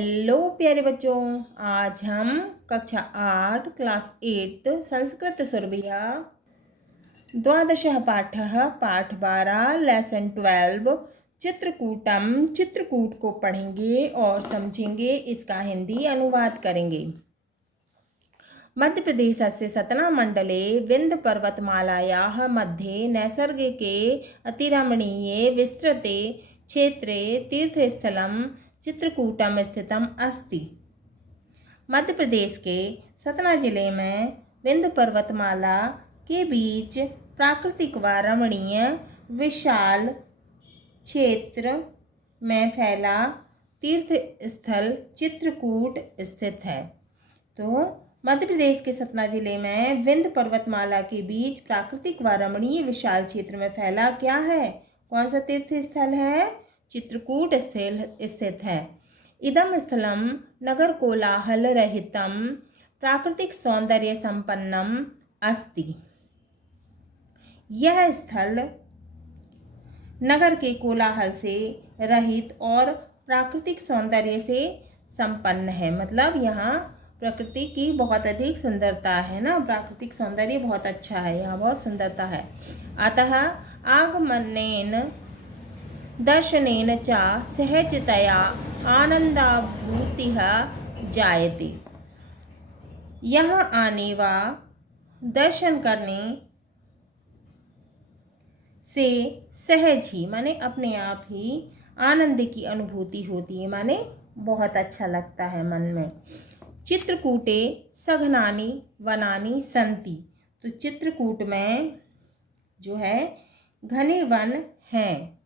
Hello प्यारे बच्चों, आज हम कक्षा 8 क्लास 8 संस्कृत सुरभिया द्वादशः पाठः पाठ 12 लेसन 12 चित्रकूट को पढ़ेंगे और समझेंगे। इसका हिंदी अनुवाद करेंगे। मध्य प्रदेशस्य सतना-मण्डले विन्ध्यपर्वतमालायाः मध्ये नैसर्गिके अतिरमणीये विस्तृते क्षेत्रे तीर्थस्थलं चित्रकूटम स्थितम अस्ति। मध्य प्रदेश के सतना जिले में विंध्य पर्वतमाला के बीच प्राकृतिक व रमणीय विशाल क्षेत्र में फैला तीर्थ स्थल चित्रकूट स्थित है। तो मध्य प्रदेश के सतना जिले में विंध्य पर्वतमाला के बीच प्राकृतिक व रमणीय विशाल क्षेत्र में फैला क्या है? कौन सा तीर्थ स्थल है? चित्रकूट स्थित है। इदम स्थलम नगर कोलाहल रहितम प्राकृतिक सौंदर्य संपन्नम अस्ति। यह स्थल नगर के कोलाहल से रहित और प्राकृतिक सौंदर्य से संपन्न है। मतलब यहाँ प्रकृति की बहुत अधिक सुंदरता है ना, प्राकृतिक सौंदर्य बहुत अच्छा है, यहाँ बहुत सुंदरता है। अतः आगमनेन दर्शनेन च सहजतया आनंदानुभूतिः जायते। यहाँ आने व दर्शन करने से सहज ही माने अपने आप ही आनंद की अनुभूति होती है, माने बहुत अच्छा लगता है मन में। चित्रकूटे सघनानि वनानि सन्ति। तो चित्रकूट में जो है घने वन हैं।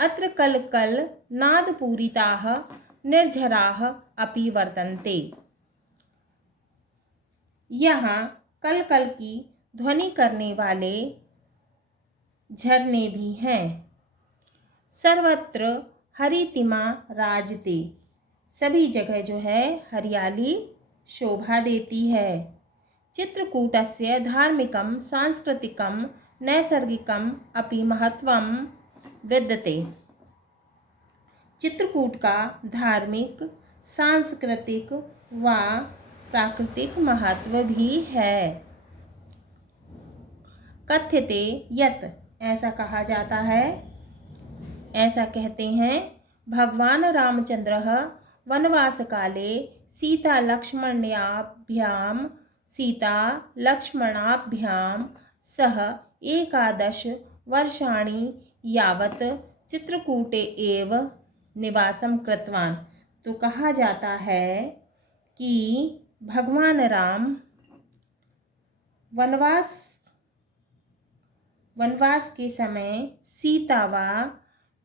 अत्र कलकल नादपूरिताः निर्झराः अपि वर्तन्ते। यहाँ कल कल की ध्वनि करने वाले झरने भी हैं। सर्वत्र हरितिमा राजते। सभी जगह जो है हरियाली शोभा देती है। चित्रकूटस्य धार्मिकं सांस्कृतिकं नैसर्गिकं अपि महत्वं विद्यते। चित्रकूट का धार्मिक, सांस्कृतिक व प्राकृतिक महत्व भी है। कथ्यते यत् ऐसा कहा जाता है, ऐसा कहते हैं, भगवान रामचंद्रः वनवास काले सीता लक्ष्मणाभ्यां सह 11 वर्षाणि यावत् चित्रकूटे एव निवासं कृतवान्। तो कहा जाता है कि भगवान राम वनवास के समय सीता व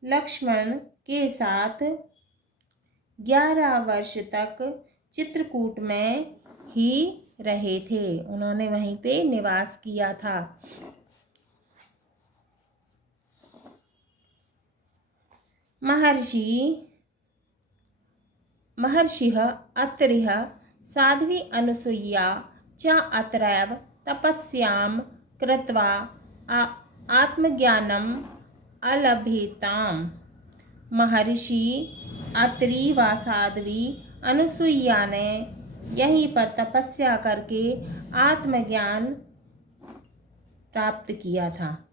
लक्ष्मण के साथ 11 वर्ष तक चित्रकूट में ही रहे थे। उन्होंने वहीं पे निवास किया था। महर्षिः अत्रिः साध्वी अनुसूया च अत्रैव तपस्यां कृत्वा आत्मज्ञानम् अलभेताम्। महर्षि अत्रि व साध्वी अनुसूया ने यहीं पर तपस्या करके आत्मज्ञान प्राप्त किया था।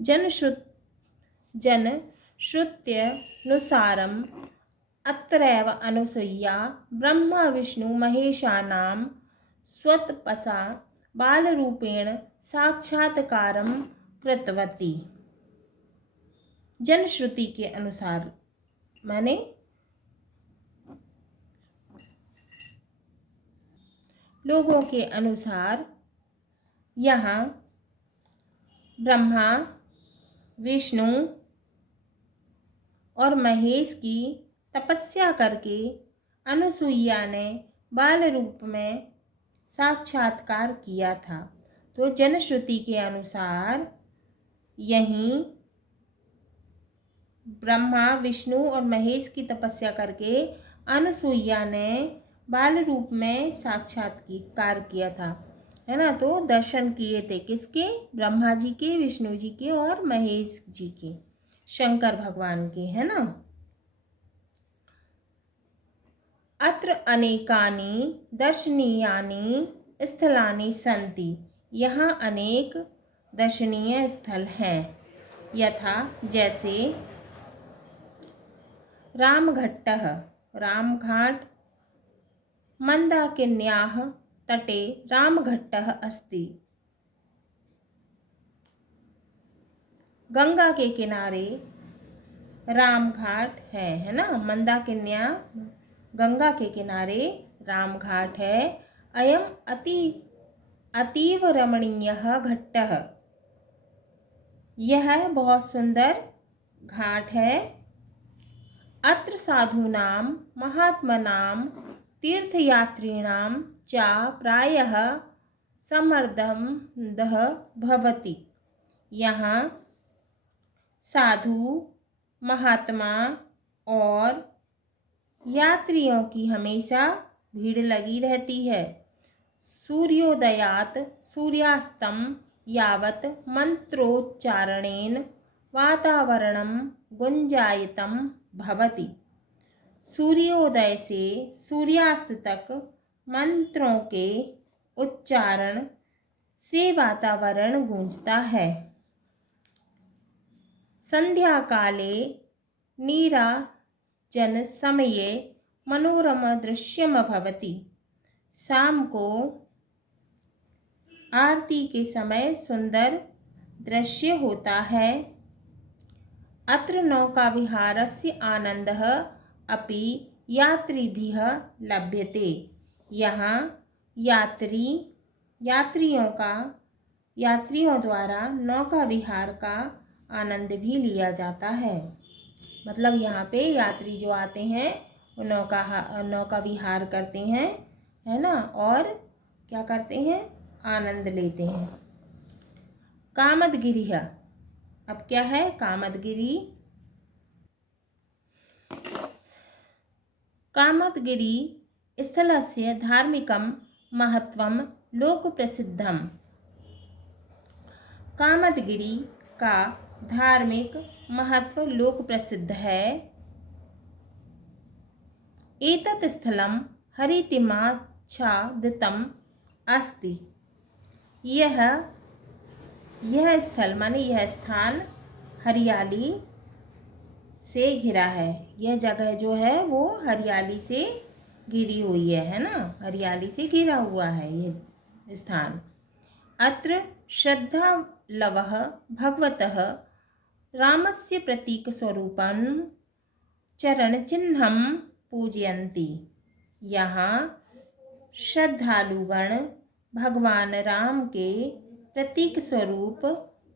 जनश्रुत्यनुसारम् अत्रैव अनुसूया ब्रह्मा विष्णु महेशानां स्वतपसा बालरूपेण साक्षात्कारं कृतवती। जनश्रुति के अनुसार माने लोगों के अनुसार यहाँ ब्रह्मा, विष्णु और महेश की तपस्या करके अनुसूया ने बाल रूप में साक्षात्कार किया था। तो जनश्रुति के अनुसार यहीं ब्रह्मा, विष्णु और महेश की तपस्या करके अनुसूया ने बाल रूप में साक्षात्कार किया था, है ना। तो दर्शन किए थे किसके? ब्रह्मा जी के, विष्णु जी के और महेश जी के। शंकर भगवान के, है ना। अत्र अनेकानि दर्शनीयानि स्थलानि सन्ति, यहाँ अनेक दर्शनीय स्थल हैं। यथा जैसे रामघट्टः रामघाट, मंदाकिन्याः तटे रामघट्टः अस्ति, गंगा के किनारे रामघाट है ना। मंदाकिन्या गंगा के किनारे रामघाट है। अयम अतीव रमणीयः घट्टः, यह बहुत सुंदर घाट है। अत्र साधूनां महात्मनां तीर्थयात्रिणां च प्रायः सम्मर्दः भवति, यहाँ साधु, महात्मा और यात्रियों की हमेशा भीड़ लगी रहती है। सूर्योदयात् सूर्यास्तं यावत् मंत्रोच्चारणेन वातावरणं गुंजायितं भवति। सूर्योदय से सूर्यास्त तक मंत्रों के उच्चारण से वातावरण गूंजता है। संध्या काले नीराजन समये मनोरम दृश्यम भवति, शाम को आरती के समय सुंदर दृश्य होता है। अत्र नौका विहारस्य आनंदः अपि यात्रिभिः लभ्यते, यहाँ यात्रियों द्वारा नौका विहार का आनंद भी लिया जाता है। मतलब यहाँ पे यात्री जो आते हैं वो नौका विहार करते हैं, है ना, और क्या करते हैं, आनंद लेते हैं। कामदगिरि, अब क्या है कामदगिरि। कामदगिरि स्थलस्य धार्मिकं महत्वं लोकप्रसिद्धम्। कामदगिरि का धार्मिक महत्व लोक प्रसिद्ध है। एतत् स्थलं हरितिमाच्छादितम् अस्ति, यह स्थल माने यह स्थान हरियाली से घिरा है। यह जगह जो है वो हरियाली से घिरी हुई है ना, हरियाली से घिरा हुआ है ये स्थान। अत्र श्रद्धालवः भगवतः रामस्य प्रतीकस्वरूपं चरणचिह्नं पूजयन्ति, यहाँ श्रद्धालुगण भगवान राम के प्रतीक स्वरूप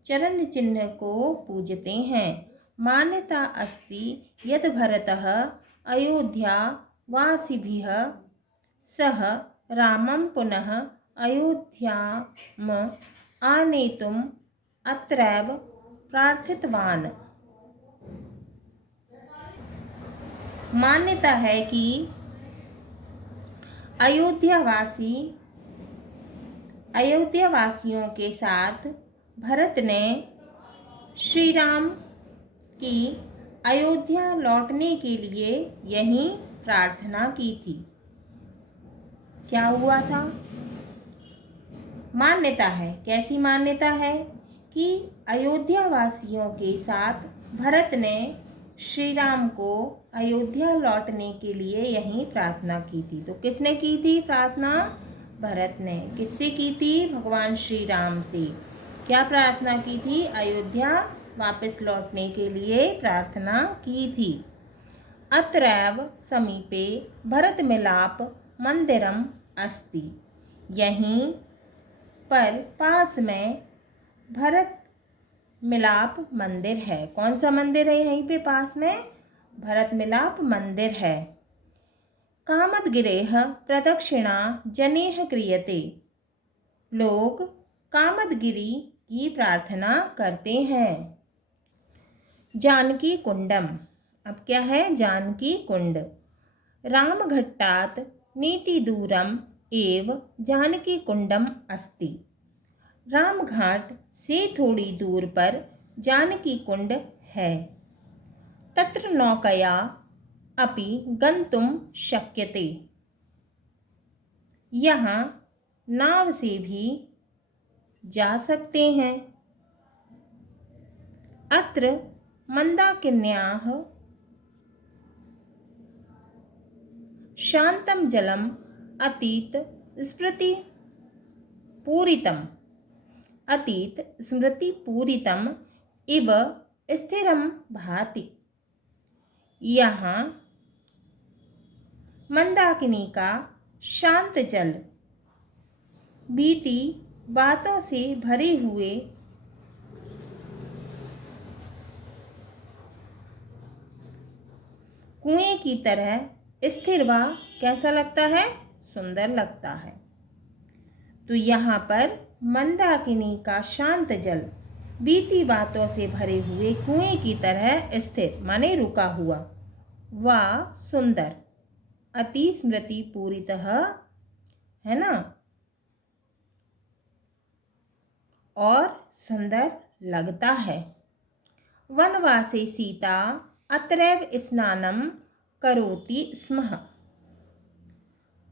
चरण चिन्ह को पूजते हैं। मान्यता अस्ति यत् भरतः अयोध्यावासिभिः सह रामं पुनः अयोध्याम् आनेतुम् अत्रैव प्रार्थितवान्। मान्यता है कि अयोध्यावासियों के साथ भरत ने श्री राम की अयोध्या लौटने के लिए यही प्रार्थना की थी। क्या हुआ था? मान्यता है, कैसी मान्यता है कि अयोध्या वासियों के साथ भरत ने श्री राम को अयोध्या लौटने के लिए यही प्रार्थना की थी। तो किसने की थी प्रार्थना? भरत ने। किससे की थी? भगवान श्री राम से। क्या प्रार्थना की थी? अयोध्या वापस लौटने के लिए प्रार्थना की थी। अत्रैव समीपे भरत मिलाप मंदिरम अस्ति, यहीं पर पास में भरत मिलाप मंदिर है। कौन सा मंदिर है? यहीं पे पास में भरत मिलाप मंदिर है। कामदगिरेः प्रदक्षिणा जनेः क्रियते, लोग कामदगिरि की प्रार्थना करते हैं। जानकी कुंडम, अब क्या है? जानकी कुंड। रामघट्टात् नीति दूरम एव जानकी कुंडम अस्ति, रामघाट से थोड़ी दूर पर जानकी कुंड है। तत्र नौकया अपि गन्तुं शक्यते। यहाँ नाव से भी जा सकते हैं। अत्र मंदाकिन्याः शांतं जलम अतीत स्मृति पूरितम इव स्थिरं भाति। यहाँ मंदाकिनी का शांत जल बीती बातों से भरे हुए कुएं की तरह स्थिर व कैसा लगता है? सुंदर लगता है। तो यहाँ पर मंदाकिनी का शांत जल बीती बातों से भरे हुए कुएं की तरह स्थिर माने रुका हुआ व सुंदर अति स्मृति पूरितः है ना और सुंदर लगता है। वनवासे सीता अत्रैव स्नानं करोति स्म।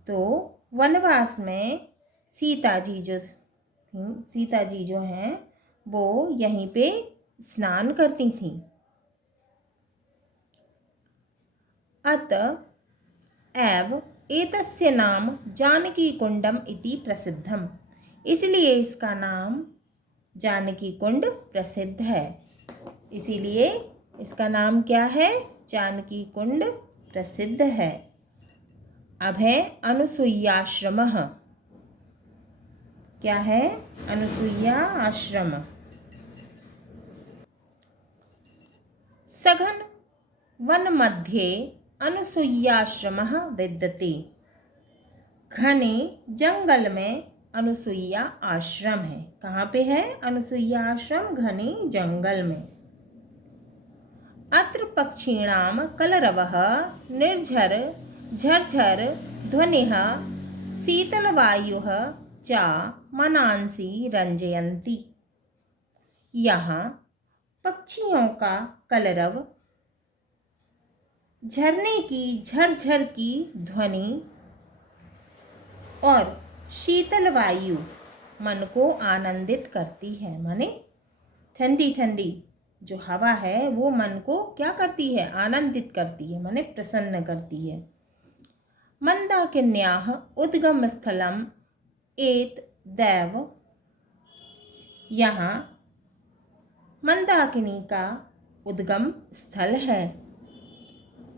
तो वनवास में सीता जी जो हैं वो यहीं पे स्नान करती थीं। अत एव एतस्य नाम जानकी कुंडम इति प्रसिद्धम। इसलिए इसका नाम जानकी कुंड प्रसिद्ध है। इसीलिए इसका नाम क्या है? जानकी कुंड प्रसिद्ध है। अब है अनुसुईयाश्रमः। क्या है? अनुसुईया आश्रम। सघन वन मध्ये अनुसुईयाश्रमः विद्यते। घने जंगल में अनुसुईया आश्रम है। कहाँ पे है अनुसुईया आश्रम? घने जंगल में। अत्र पक्षिणां कलरवः निर्झर झरझर ध्वनिः शीतलवायुः च मनांसि रंजयन्ति। यहाँ पक्षियों का कलरव, झरने की झरझर की ध्वनि और शीतल वायु मन को आनंदित करती है। माने ठंडी ठंडी जो हवा है वो मन को क्या करती है? आनंदित करती है, माने प्रसन्न करती है। मंदाकिन्याः उद्गम स्थलम एत दैव। यहाँ मंदाकिनी का उद्गम स्थल है।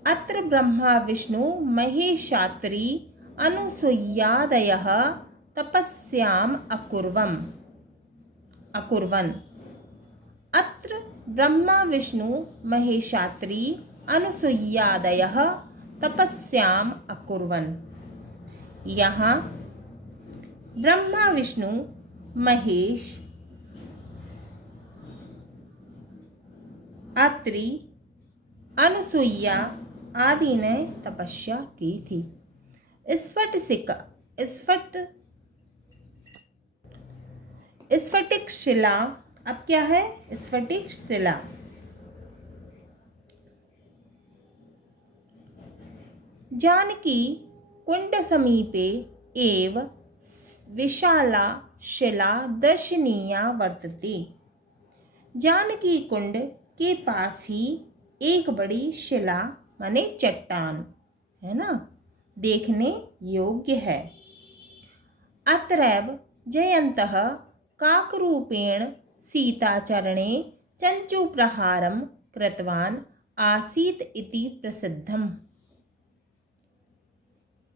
अत्र ब्रह्मा विष्णु महेशात्री अनुसुईयादयः तपस्याम् अकुर्वन्। अत्र ब्रह्मा विष्णु महेशात्री अनुसुईयादयः तपस्याम् अकुर्वन्। यहाँ ब्रह्मा विष्णु महेश अत्रि अनुसुईया आदि ने तपस्या की थी। स्फटिक शिला। अब क्या है? स्फटिक शिला। जानकी कुंड समीपे एव विशाला शिला दर्शनीया वर्तते। जानकी कुंड के पास ही एक बड़ी शिला माने चट्टान है ना, देखने योग्य है। अत्रैव जयन्तः काकरूपेण सीताचरणे चंचुप्रहारं कृतवान् आसीत् इति प्रसिद्धम्।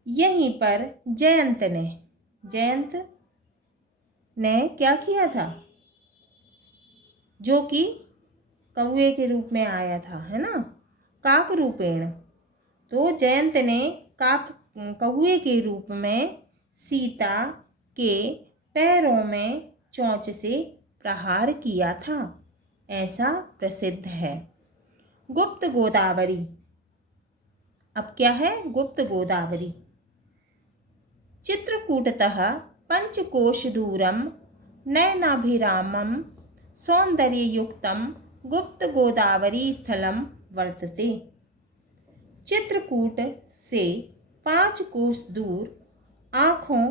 यहीं पर जयंत ने क्या किया था? जो कि कौवे के रूप में आया था, है ना, काक रूपेण। तो जयंत ने कौवे के रूप में सीता के पैरों में चोंच से प्रहार किया था, ऐसा प्रसिद्ध है। गुप्त गोदावरी। अब क्या है? गुप्त गोदावरी। चित्रकूटतः 5 कोश दूरम नयनाभिरामं सौंदर्ययुक्तं गुप्त गोदावरी स्थलम वर्तते। चित्रकूट से 5 कोस दूर आँखों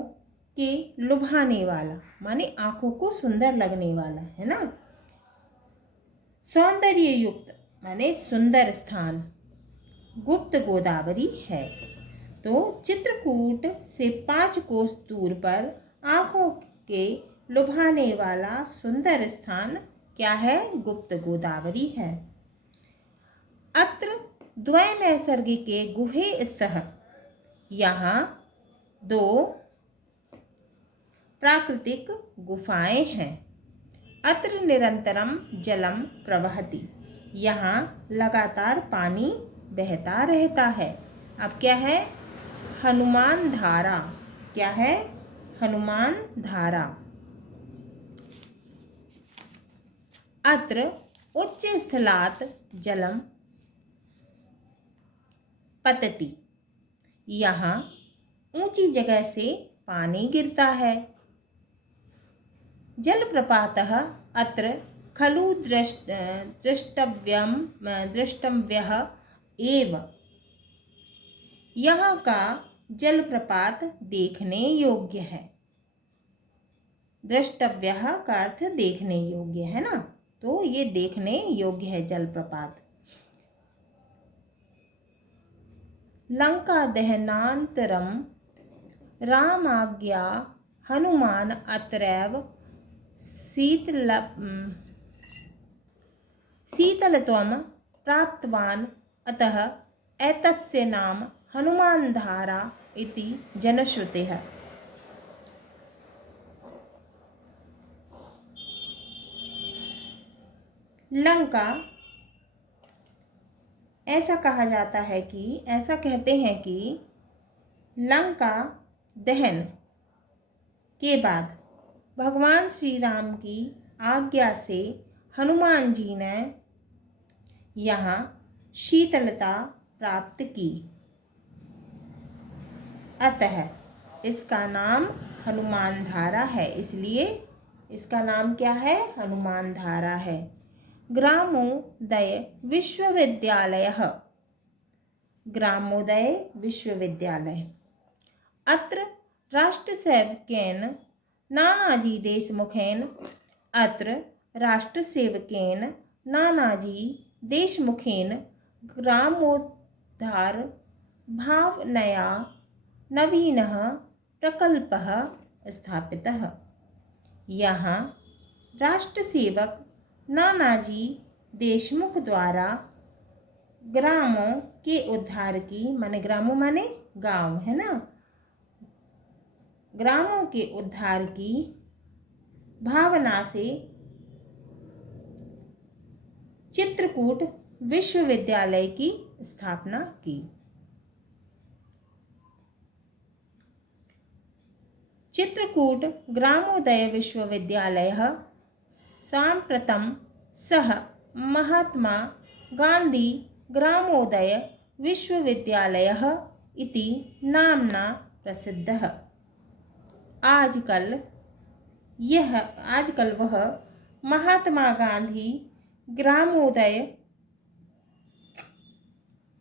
के लुभाने वाला, माने आँखों को सुंदर लगने वाला, है ना। सौंदर्य युक्त माने सुंदर स्थान गुप्त गोदावरी है। तो चित्रकूट से 5 कोस दूर पर आँखों के लुभाने वाला सुंदर स्थान क्या है? गुप्त गोदावरी है। अत्र द्वैनैसर्गिके गुहे स्तः, यहाँ 2 प्राकृतिक गुफाएं हैं। अत्र निरंतरम जलम प्रवहति, यहाँ लगातार पानी बहता रहता है। अब क्या है? हनुमान धारा। क्या है? हनुमान धारा। अत्र उच्च स्थलात् जलम पतति, यहाँ ऊंची जगह से पानी गिरता है। जलप्रपातः अत्र खलु द्रष्टव्यः एव, यहाँ का जलप्रपात देखने योग्य है। द्रष्टव्यः का अर्थ देखने योग्य है ना, तो ये देखने योग्य है जलप्रपात। लंका दहनान्तरं रामाज्ञा हनुमान अत्रैव शीतलत्वं प्राप्तवान्, अतः एतस्य नाम हनुमान धारा इति जनश्रुतिः। लंका, ऐसा कहा जाता है कि, ऐसा कहते हैं कि लंका दहन के बाद भगवान श्री राम की आज्ञा से हनुमान जी ने यहाँ शीतलता प्राप्त की, अतः इसका नाम हनुमान धारा है। इसलिए इसका नाम क्या है? हनुमान धारा है। ग्रामोदय विश्वविद्यालयः, ग्रामोदय विश्वविद्यालय। अत्र राष्ट्रसेवकेन नानाजी देशमुखेन, अत्र राष्ट्रसेवकेन नानाजी देशमुखेन ग्रामोद्धार भावनया नवीनः प्रकल्पः स्थापितः, यहाँ राष्ट्रसेवक नानाजी देशमुख द्वारा ग्रामों के उद्धार की, माने ग्रामों माने गांव, है ना, ग्रामों के उद्धार की भावना से चित्रकूट विश्वविद्यालय की स्थापना की। चित्रकूट ग्रामोदय विश्वविद्यालयः साम्प्रतं सः महात्मा गांधी ग्रामोदय विश्वविद्यालयः इति नाम्ना प्रसिद्धः। आजकल वह महात्मा गांधी ग्रामोदय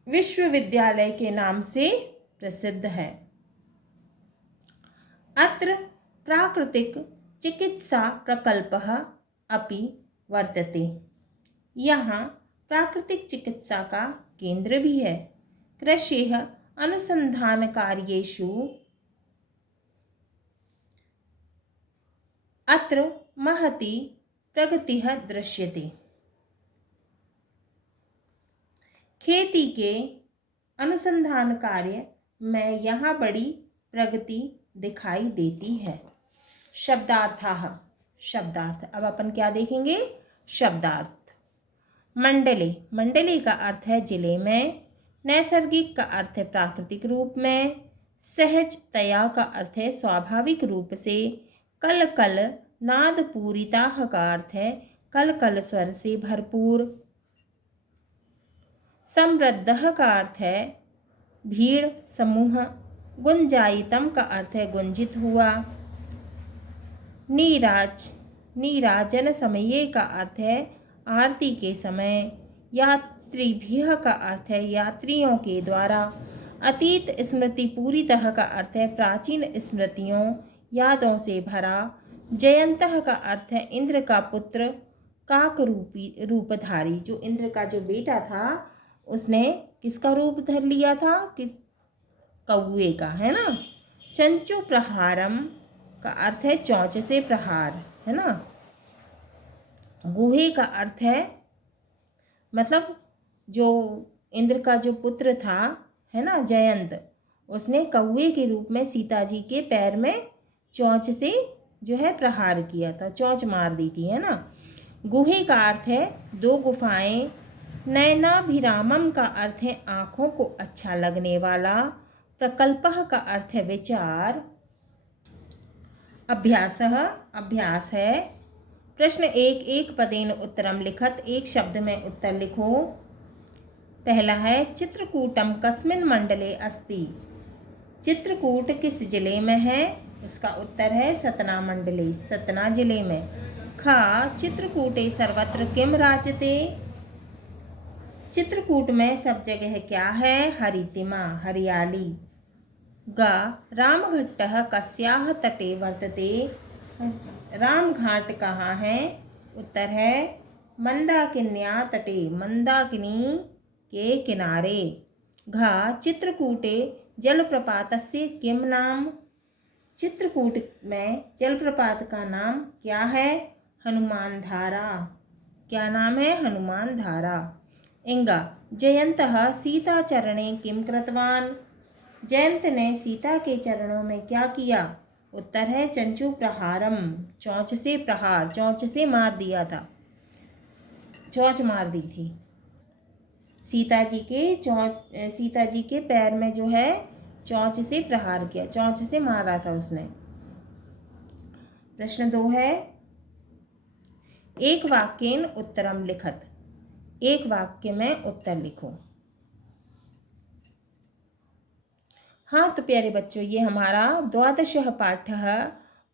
विश्वविद्यालय के नाम से प्रसिद्ध है। अत्र प्राकृतिक चिकित्सा प्रकल्पः अपि वर्तते, यहाँ प्राकृतिक चिकित्सा का केंद्र भी है। कृषेः अनुसंधानकार्येषु अत्र महती प्रगतिः दृश्यते, खेती के अनुसंधान कार्य में यहाँ बड़ी प्रगति दिखाई देती है। शब्दार्थाः, शब्दार्थ। अब अपन क्या देखेंगे? शब्दार्थ। मंडले, मंडले का अर्थ है जिले में। नैसर्गिक का अर्थ है प्राकृतिक रूप में। सहजतया का अर्थ है स्वाभाविक रूप से। कल कल नादपूरिता का अर्थ है कल कल स्वर से भरपूर। समृद्ध का अर्थ है भीड़, समूह। गुंजायितम का अर्थ है गुंजित हुआ। नीराजन समये का अर्थ है आरती के समय। यात्रिभ्यः का अर्थ है यात्रियों के द्वारा। अतीत स्मृति पूरीतः का अर्थ है प्राचीन स्मृतियों यादों से भरा। जयंतः का अर्थ है इंद्र का पुत्र काक रूपधारी। जो इंद्र का जो बेटा था उसने किसका रूप धर लिया था? किस कौवे का, है ना। चंचू प्रहारम का अर्थ है चोंच से प्रहार, है ना। गुहे का अर्थ है मतलब जो इंद्र का जो पुत्र था, है ना, जयंत, उसने कौवे के रूप में सीता जी के पैर में चोंच से जो है प्रहार किया था, चोंच मार दी थी, है ना। गुहे का अर्थ है दो गुफाएं। नयनाभिरामम का अर्थ है आँखों को अच्छा लगने वाला। प्रकल्पः का अर्थ है विचार। अभ्यासः अभ्यास है। प्रश्न एक पदेन उत्तरम लिखत। एक शब्द में उत्तर लिखो। पहला है चित्रकूटम कस्मिन् मंडले अस्ति। चित्रकूट किस जिले में है? इसका उत्तर है सतना मंडले, सतना जिले में। खा चित्रकूटे सर्वत्र किम राजते। चित्रकूट में सब जगह क्या है? हरितिमा, हरियाली। गा रामघट्टः कस्याः तटे वर्तते। रामघाट कहाँ है? उत्तर है मंदाकिन्या तटे, मंदाकिनी के किनारे। घा चित्रकूटे जलप्रपातस्य किम नाम। चित्रकूट में जलप्रपात का नाम क्या है? हनुमान धारा। क्या नाम है? हनुमान धारा। इंगा जयंतः सीता चरणे किम कृतवान। जयंत ने सीता के चरणों में क्या किया? उत्तर है चंचू प्रहारम, चोंच से प्रहार, चोंच से मार दिया था, चोंच मार दी थी। सीता जी के पैर में जो है चोंच से प्रहार किया, चोंच से मारा था उसने। प्रश्न 2 है एक वाक्येन उत्तरम लिखत। एक वाक्य में उत्तर लिखो। हाँ तो प्यारे बच्चों, ये हमारा द्वादशः पाठः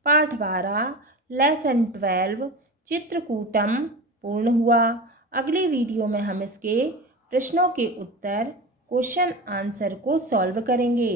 पाठ 12 लेसन 12 चित्रकूटम पूर्ण हुआ। अगले वीडियो में हम इसके प्रश्नों के उत्तर क्वेश्चन आंसर को सॉल्व करेंगे।